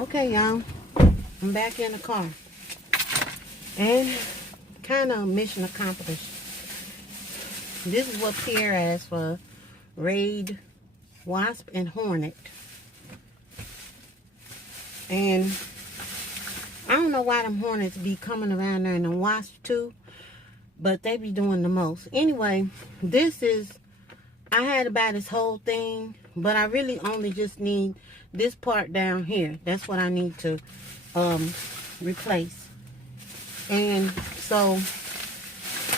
Okay, y'all, I'm back in the car, and kind of mission accomplished. This is what Pierre asked for: Raid, Wasp, and Hornet. And I don't know why them Hornets be coming around there, and the Wasps too, but they be doing the most. Anyway, this is, I had to buy this whole thing, but I really only just need this part down here. That's what I need to replace. And so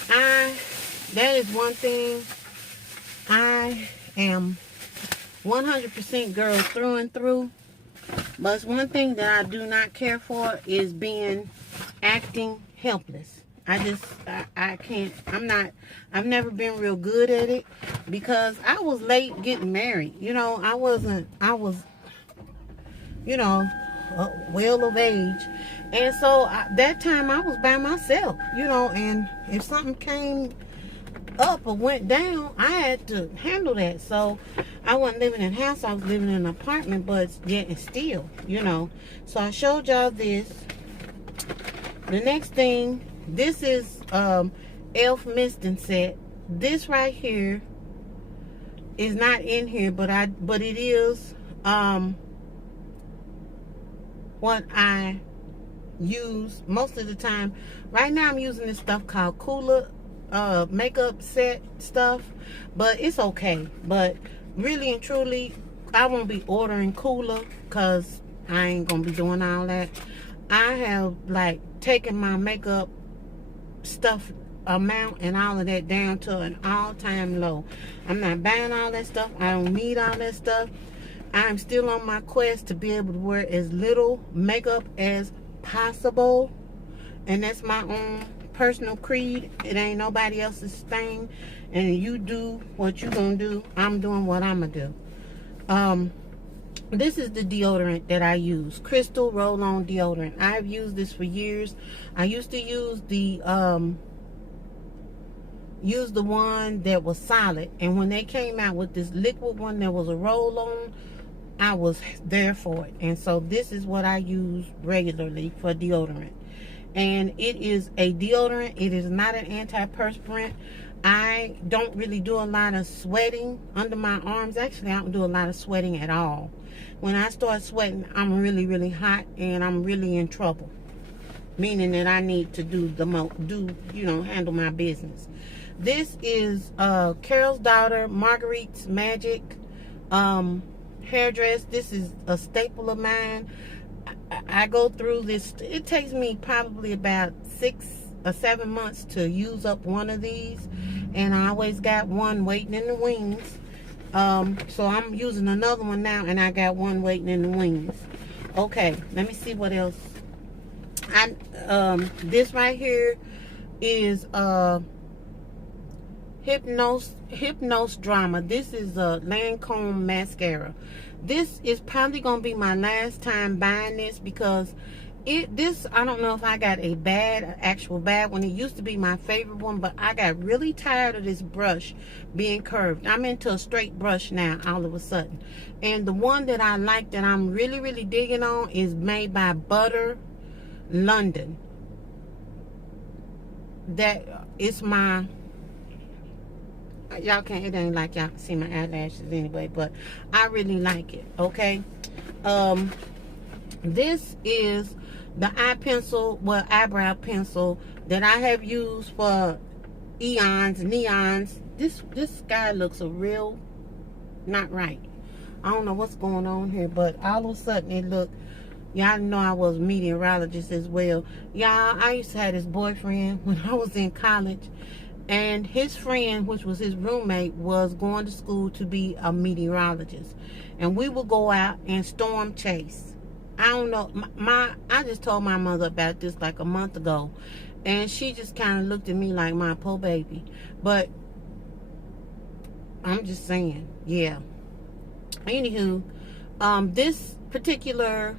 that is one thing. I am 100% girl through and through, but it's one thing that I do not care for is acting helpless. I can't, I've never been real good at it because I was late getting married. You know, I was, you know, well of age. And so that time I was by myself, you know, and if something came up or went down, I had to handle that. So I wasn't living in a house, I was living in an apartment, but yet and still, you know. So I showed y'all this. The next thing, this is Elf Misting set. This right here is not in here, but it is what I use most of the time. Right now I'm using this stuff called Cooler makeup set stuff, but it's okay. But really and truly, I won't be ordering Cooler because I ain't gonna be doing all that. I have like taken my makeup stuff amount and all of that down to an all-time low. I'm not buying all that stuff. I don't need all that stuff. I'm still on my quest to be able to wear as little makeup as possible, and that's my own personal creed. It ain't nobody else's thing, and you do what you gonna do. I'm doing what I'm gonna do. This is the deodorant that I use, Crystal Roll-On deodorant. I've used this for years. I used to use the one that was solid, and when they came out with this liquid one that was a roll-on, I was there for it. And so this is what I use regularly for deodorant. And it is a deodorant. It is not an antiperspirant. I don't really do a lot of sweating under my arms. Actually, I don't do a lot of sweating at all. When I start sweating, I'm really, really hot and I'm really in trouble. Meaning that I need to handle my business. This is Carol's Daughter Marguerite's Magic hairdress. This is a staple of mine. I go through this. It takes me probably about 6 or 7 months to use up one of these, and I always got one waiting in the wings. So I'm using another one now, and I got one waiting in the wings. Okay, let me see what else. This right here is Hypnose Drama. This is a Lancome mascara. This is probably gonna be my last time buying this because I don't know if I got actual bad one. It used to be my favorite one, but I got really tired of this brush being curved. I'm into a straight brush now all of a sudden. And the one that I like that I'm really, really digging on is made by Butter London. That is my, y'all can't, it ain't like y'all can see my eyelashes anyway, but I really like it. Okay, this is the eyebrow pencil that I have used for neons. This guy looks not right. I don't know what's going on here, but all of a sudden it looked, y'all know I was a meteorologist as well. Y'all, I used to have this boyfriend when I was in college, and his friend, which was his roommate, was going to school to be a meteorologist. And we would go out and storm chase. I don't know, I just told my mother about this like a month ago, and she just kind of looked at me like my poor baby. But I'm just saying, yeah. Anywho, this particular,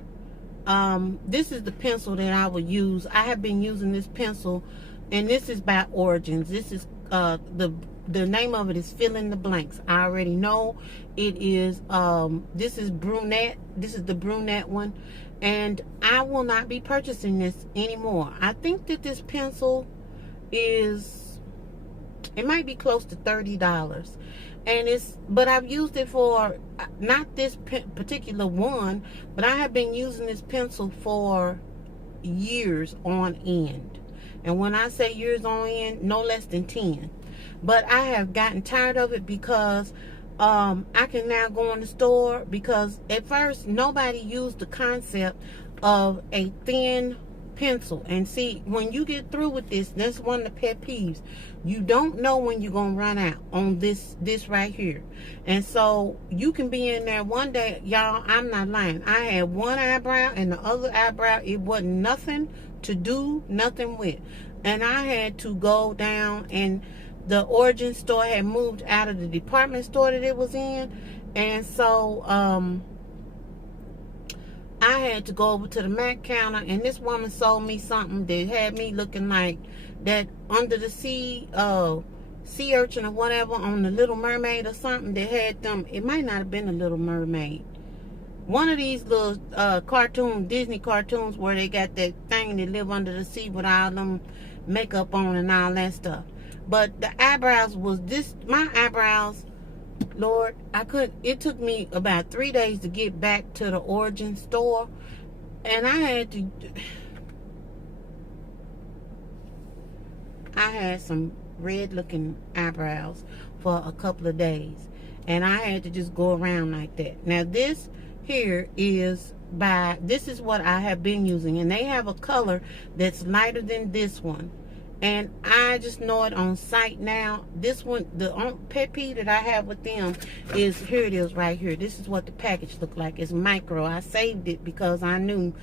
this is the pencil that I would use. I have been using this pencil, and this is by Origins. This is the the name of it is Fill in the Blanks. I already know it is. This is brunette. This is the brunette one, and I will not be purchasing this anymore. I think that this pencil is, it might be close to $30, and but I've used it for not this particular one, but I have been using this pencil for years on end. And when I say years on end, no less than 10. But I have gotten tired of it because I can now go in the store, because at first nobody used the concept of a thin pencil. And see, when you get through with this, that's one of the pet peeves. You don't know when you're gonna run out on this right here. And so you can be in there one day, y'all, I'm not lying, I had one eyebrow, and the other eyebrow, it wasn't nothing to do nothing with. And I had to go down, and the Origin store had moved out of the department store that it was in, and so I had to go over to the Mac counter, and this woman sold me something that had me looking like that under the sea urchin or whatever on the Little Mermaid or something, that had them, it might not have been the Little Mermaid, one of these little Disney cartoons where they got that thing that live under the sea with all them makeup on and all that stuff. But the eyebrows was this, my eyebrows, Lord, it took me about 3 days to get back to the Origin store, and I had some red looking eyebrows for a couple of days, and I had to just go around like that. Now this here is this is what I have been using, and they have a color that's lighter than this one, and I just know it on sight now. This one, the pet peeve that I have with them is, here it is right here. This is what the package looked like. It's micro. I saved it because I knew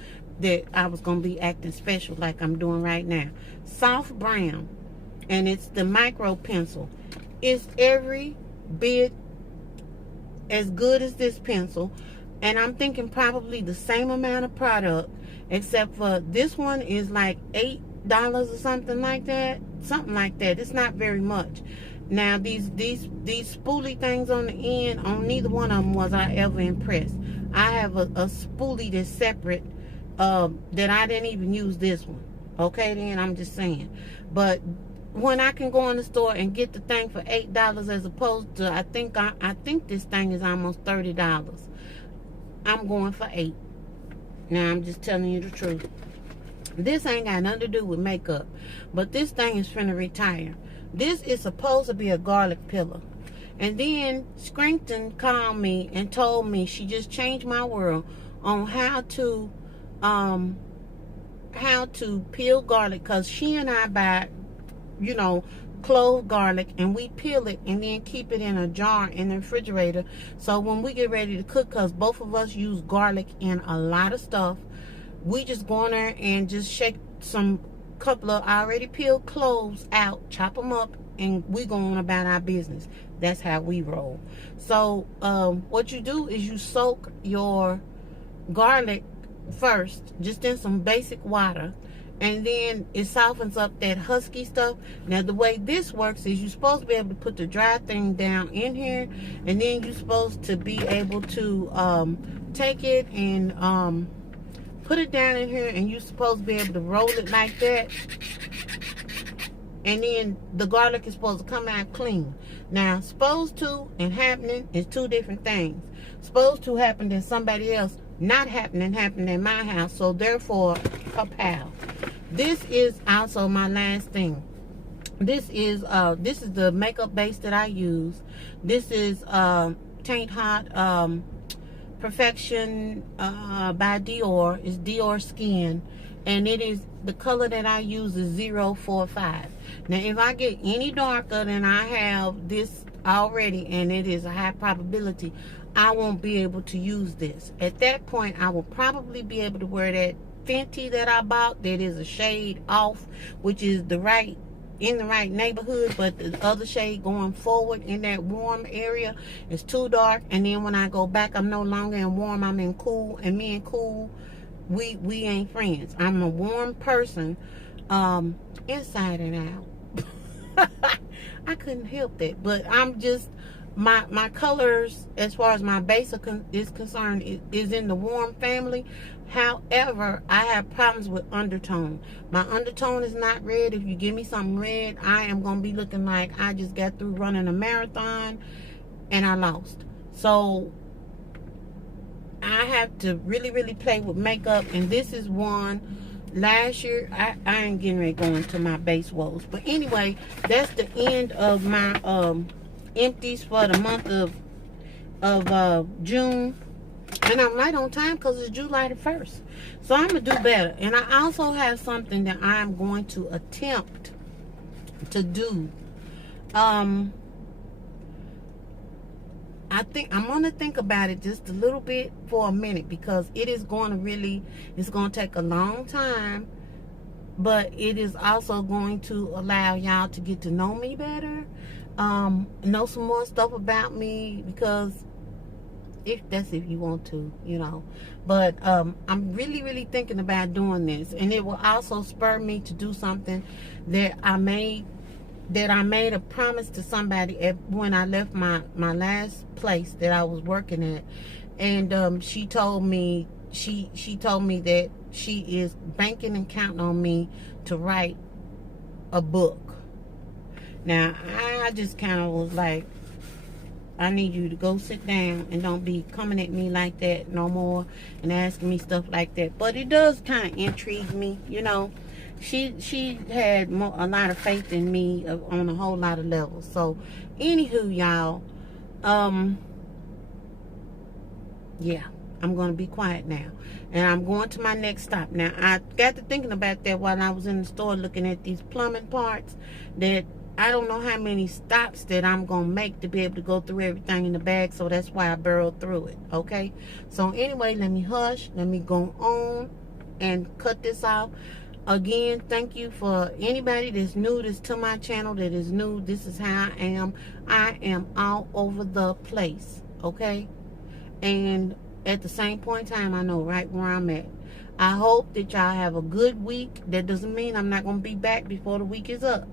that I was going to be acting special like I'm doing right now. Soft brown, and it's the micro pencil. It's every bit as good as this pencil, and I'm thinking probably the same amount of product, except for this one is like $8 or something like that. It's not very much. Now these spoolie things on the end, on neither one of them was I ever impressed. I have a spoolie that's separate, that I didn't even use this one. Okay, then, I'm just saying. But when I can go in the store and get the thing for $8 as opposed to, I think this thing is almost $30. I'm going for $8. Now I'm just telling you the truth. This ain't got nothing to do with makeup, but this thing is finna retire. This is supposed to be a garlic pillar. And then Scrington called me and told me she just changed my world on how to peel garlic, because she and I buy, clove garlic, and we peel it and then keep it in a jar in the refrigerator, so when we get ready to cook, because both of us use garlic in a lot of stuff, we just go in there and just shake couple of already peeled cloves out, chop them up, and we go on about our business. That's how we roll. So what you do is you soak your garlic first, just in some basic water, and then it softens up that husky stuff. Now the way this works is you're supposed to be able to put the dry thing down in here, and then you're supposed to be able to take it and put it down in here, and you're supposed to be able to roll it like that, and then the garlic is supposed to come out clean. Now supposed to and happening is two different things. Supposed to happened in somebody else, not happened in my house, so therefore kapow. This is also my last thing. This is the makeup base that I use. This is Taint Hot Perfection by Dior. It's Dior Skin, and it is, the color that I use is 045. Now if I get any darker than I have this already, and it is a high probability I won't be able to use this. At that point I will probably be able to wear that Fenty that I bought that is a shade off, which is in the right neighborhood, but the other shade going forward in that warm area is too dark, and then when I go back I'm no longer in warm, I'm in cool, and me and cool, we ain't friends. I'm a warm person inside and out. I couldn't help that. But I'm just, my colors, as far as my base is concerned, is in the warm family. However, I have problems with undertone. My undertone is not red. If you give me something red, I am going to be looking like I just got through running a marathon and I lost. So I have to really, really play with makeup. And this is one. Last year, I ain't getting ready to go into my base woes. But anyway, that's the end of my empties for the month of June. And I'm right on time because it's July the 1st. So I'm going to do better. And I also have something that I'm going to attempt to do. I think I'm going to think about it just a little bit for a minute, because it is going to really, it's going to take a long time, but it is also going to allow y'all to get to know me better, know some more stuff about me, because if you want to, you know. But I'm really, really thinking about doing this, and it will also spur me to do something that I made a promise to somebody when I left my last place that I was working at. And she told me that she is banking and counting on me to write a book. Now, I just kind of was like, I need you to go sit down and don't be coming at me like that no more and asking me stuff like that. But it does kind of intrigue me, you know. She had a lot of faith in me on a whole lot of levels. So, anywho, y'all, yeah, I'm going to be quiet now. And I'm going to my next stop. Now, I got to thinking about that while I was in the store looking at these plumbing parts, that I don't know how many stops that I'm going to make to be able to go through everything in the bag. So, that's why I burrowed through it, okay? So, anyway, let me hush. Let me go on and cut this off. Again, thank you for anybody that's new to my channel, that is new. This is how I am. I am all over the place, okay? And at the same point in time, I know right where I'm at. I hope that y'all have a good week. That doesn't mean I'm not going to be back before the week is up.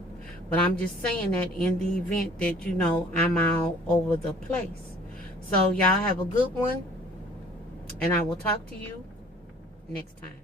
But I'm just saying that in the event that, you know, I'm all over the place. So, y'all have a good one. And I will talk to you next time.